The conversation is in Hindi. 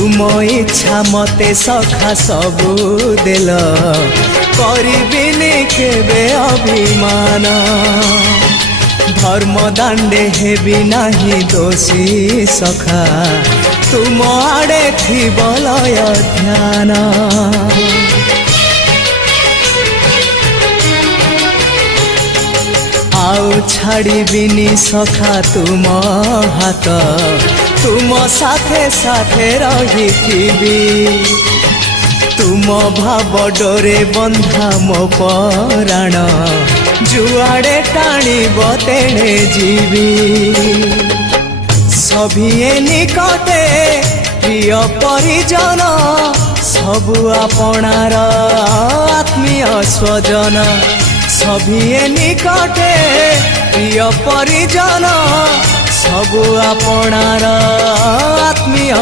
तुम इच्छा मते सखा सबू देल करिबिनी केबे अभिमान धर्म दांडे हेबी नाही दोषी सखा तुम आड़े थी बलय ध्यान आउ छाड़िबिनी सखा तुम हाथ तुम साथे साथे रही तुम भाव डोरे बंधा मो पराण जुआड़े टाणीब तेणे जीवी सभिए निकटे प्रिय परिजन सबु आपणार आत्मीय स्वजन सभिए निकटे प्रिय परिजन सबु आपणार आत्मीय